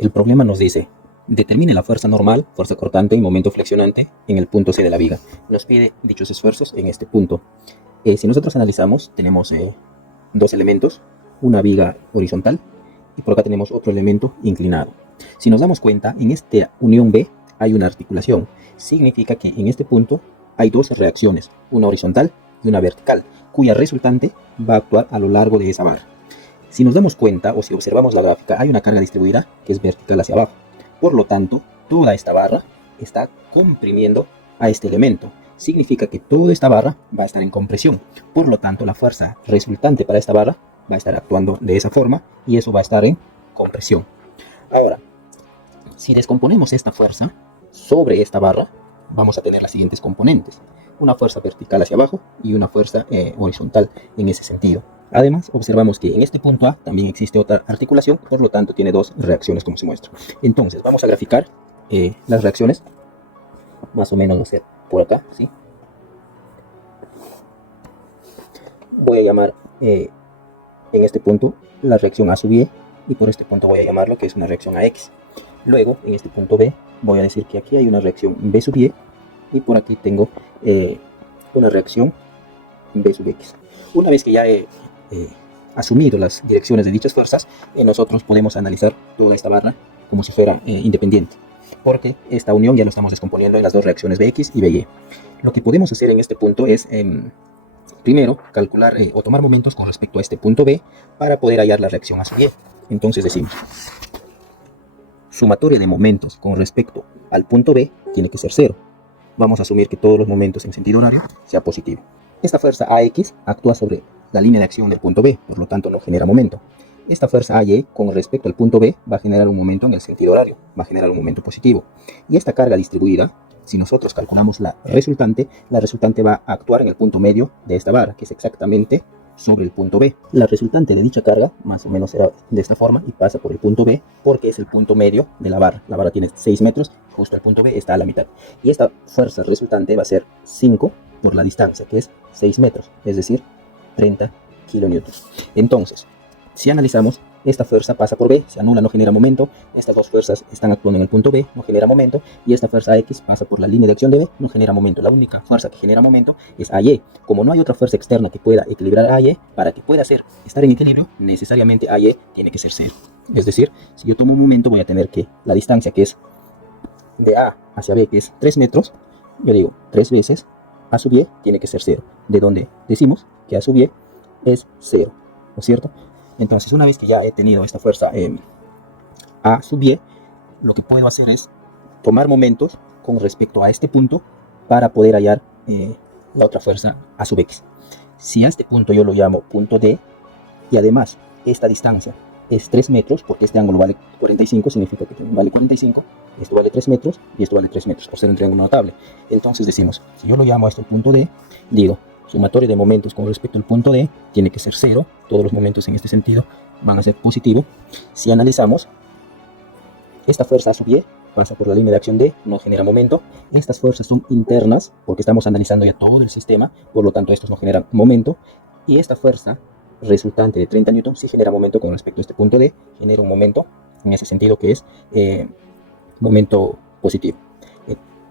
El problema nos dice, determine la fuerza normal, fuerza cortante y momento flexionante en el punto C de la viga. Nos pide dichos esfuerzos en este punto. Si nosotros analizamos, tenemos dos elementos, una viga horizontal y por acá tenemos otro elemento inclinado. Si nos damos cuenta, en esta unión B hay una articulación. Significa que en este punto hay dos reacciones, una horizontal y una vertical, cuya resultante va a actuar a lo largo de esa barra. Si nos damos cuenta o si observamos la gráfica, hay una carga distribuida que es vertical hacia abajo. Por lo tanto, toda esta barra está comprimiendo a este elemento. Significa que toda esta barra va a estar en compresión. Por lo tanto, la fuerza resultante para esta barra va a estar actuando de esa forma y eso va a estar en compresión. Ahora, si descomponemos esta fuerza sobre esta barra, vamos a tener las siguientes componentes. Una fuerza vertical hacia abajo y una fuerza horizontal en ese sentido. Además, observamos que en este punto A también existe otra articulación, por lo tanto tiene dos reacciones como se muestra. Entonces, vamos a graficar las reacciones, más o menos va a ser por acá, ¿sí? Voy a llamar en este punto la reacción A sub Y, y por este punto voy a llamarlo que es una reacción AX. Luego, en este punto B, voy a decir que aquí hay una reacción B sub Y, y por aquí tengo una reacción B sub X. Una vez que ya he asumido las direcciones de dichas fuerzas, nosotros podemos analizar toda esta barra como si fuera independiente, porque esta unión ya lo estamos descomponiendo en las dos reacciones Bx y By. Lo que podemos hacer en este punto es primero calcular o tomar momentos con respecto a este punto B para poder hallar la reacción A sub Y. Entonces decimos, sumatoria de momentos con respecto al punto B tiene que ser 0. Vamos a asumir que todos los momentos en sentido horario sea positivo. Esta fuerza AX actúa sobre la línea de acción del punto B, por lo tanto no genera momento. Esta fuerza AY con respecto al punto B va a generar un momento en el sentido horario, va a generar un momento positivo. Y esta carga distribuida, si nosotros calculamos la resultante va a actuar en el punto medio de esta barra, que es exactamente sobre el punto B. La resultante de dicha carga más o menos será de esta forma y pasa por el punto B porque es el punto medio de la barra. La barra tiene 6 metros, justo el punto B está a la mitad. Y esta fuerza resultante va a ser 5 por la distancia, que es 6 metros, es decir, 30 kilonewtons. Entonces, si analizamos, esta fuerza pasa por B, se anula, no genera momento. Estas dos fuerzas están actuando en el punto B, no genera momento. Y esta fuerza X pasa por la línea de acción de B, no genera momento. La única fuerza que genera momento es AY. Como no hay otra fuerza externa que pueda equilibrar a AY, para que pueda estar en equilibrio, necesariamente AY tiene que ser 0. Es decir, si yo tomo un momento, voy a tener que la distancia que es de A hacia B, que es 3 metros, yo digo 3 veces A sub Y tiene que ser 0. De donde decimos que A sub Y es 0, ¿no es cierto? Entonces, una vez que ya he tenido esta fuerza A sub Y, lo que puedo hacer es tomar momentos con respecto a este punto para poder hallar la otra fuerza A sub X. Si a este punto yo lo llamo punto D, y además esta distancia es 3 metros, porque este ángulo vale 45, significa que vale 45, esto vale 3 metros y esto vale 3 metros, por ser un triángulo notable. Entonces decimos, si yo lo llamo a este punto D, digo, sumatoria de momentos con respecto al punto D tiene que ser 0, todos los momentos en este sentido van a ser positivos. Si analizamos, esta fuerza A sub Y pasa por la línea de acción D, no genera momento. Estas fuerzas son internas, porque estamos analizando ya todo el sistema, por lo tanto estos no generan momento. Y esta fuerza resultante de 30 newtons sí genera momento con respecto a este punto D, genera un momento en ese sentido que es momento positivo.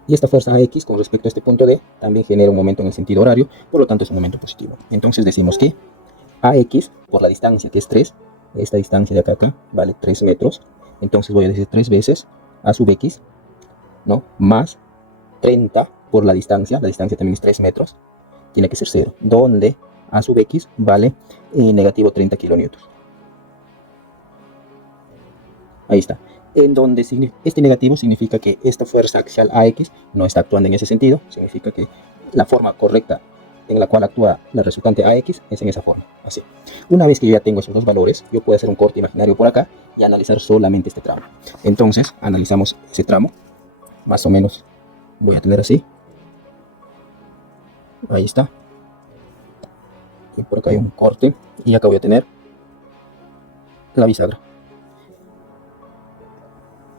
Y esta fuerza AX con respecto a este punto D también genera un momento en el sentido horario, por lo tanto es un momento positivo. Entonces decimos que AX, por la distancia que es 3, esta distancia de acá a acá vale 3 metros, entonces voy a decir 3 veces A sub X, ¿no? Más 30 por la distancia también es 3 metros, tiene que ser 0, donde A sub X vale negativo 30 kilonewtons. Ahí está. En donde este negativo significa que esta fuerza axial AX no está actuando en ese sentido, significa que la forma correcta en la cual actúa la resultante AX es en esa forma, así. Una vez que yo ya tengo esos dos valores, yo puedo hacer un corte imaginario por acá y analizar solamente este tramo. Entonces, analizamos ese tramo, más o menos voy a tener así. Ahí está. Y por acá hay un corte y acá voy a tener la bisagra.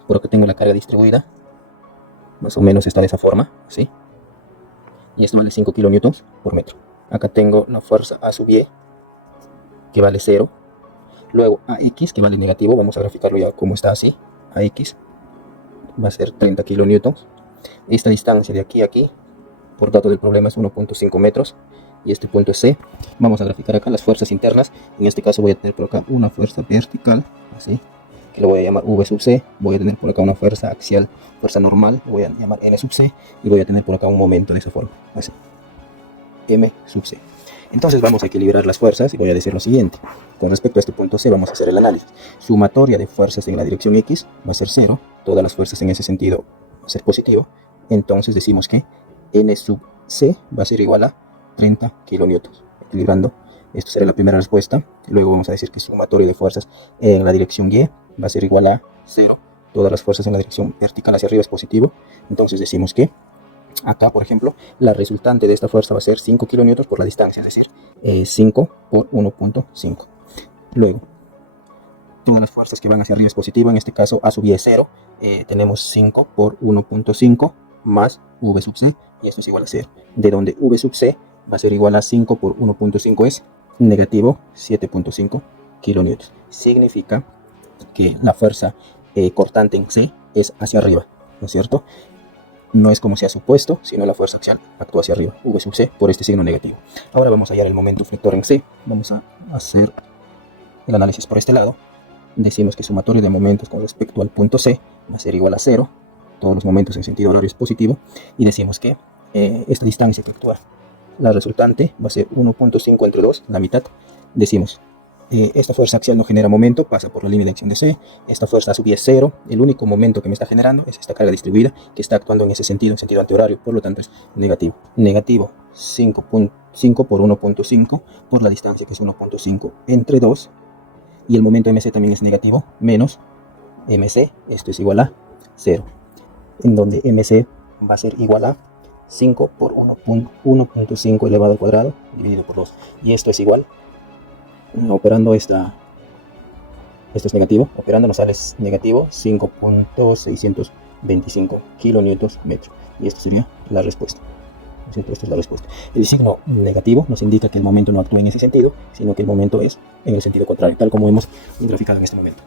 Por acá tengo la carga distribuida, más o menos está de esa forma, ¿sí? Y esto vale 5 kilonewtons por metro. Acá tengo la fuerza A sub Y, que vale 0. Luego AX, que vale negativo, vamos a graficarlo ya como está así. AX va a ser 30 kilonewtons. Esta distancia de aquí a aquí, por dato del problema, es 1.5 metros. Y este punto es C. Vamos a graficar acá las fuerzas internas. En este caso voy a tener por acá una fuerza vertical, así, que lo voy a llamar V sub C. Voy a tener por acá una fuerza axial, fuerza normal, lo voy a llamar N sub C. Y voy a tener por acá un momento de esa forma, así, M sub C. Entonces vamos a equilibrar las fuerzas y voy a decir lo siguiente. Con respecto a este punto C vamos a hacer el análisis. Sumatoria de fuerzas en la dirección X va a ser 0. Todas las fuerzas en ese sentido va a ser positivo. Entonces decimos que N sub C va a ser igual a 30 kilonewtons. Equilibrando, esto será la primera respuesta. Luego vamos a decir que sumatoria de fuerzas en la dirección Y va a ser igual a 0. Todas las fuerzas en la dirección vertical hacia arriba es positivo. Entonces decimos que acá, por ejemplo, la resultante de esta fuerza va a ser 5 kilonewtons por la distancia, es decir, 5 por 1.5. Luego, todas las fuerzas que van hacia arriba es positivo, en este caso A sub Y es 0, tenemos 5 por 1.5 más V sub C, y esto es igual a 0, de donde V sub C va a ser igual a 5 por 1.5 es negativo 7.5 kilonewtons. Significa que la fuerza cortante en C es hacia arriba, ¿no es cierto? No es como se ha supuesto, sino la fuerza axial actúa hacia arriba, V sub C, por este signo negativo. Ahora vamos a hallar el momento flector en C. Vamos a hacer el análisis por este lado. Decimos que sumatorio de momentos con respecto al punto C va a ser igual a 0. Todos los momentos en sentido horario es positivo. Y decimos que esta distancia que actúa la resultante va a ser 1.5 entre 2, la mitad. Decimos esta fuerza axial no genera momento, pasa por la línea de acción de C. Esta fuerza sub y es 0. El único momento que me está generando es esta carga distribuida que está actuando en ese sentido, en sentido antihorario. Por lo tanto es negativo. Negativo 5 por 1.5 por la distancia que es 1.5 entre 2. Y el momento MC también es negativo, menos MC, esto es igual a 0. En donde MC va a ser igual a 5 por 1.5 elevado al cuadrado dividido por 2. Y esto es igual, operando esto es negativo, operando nos sale negativo 5.625 kilonewtons metro. Y esto sería la respuesta. Esta es la respuesta. El signo negativo nos indica que el momento no actúa en ese sentido, sino que el momento es en el sentido contrario, tal como hemos graficado en este momento.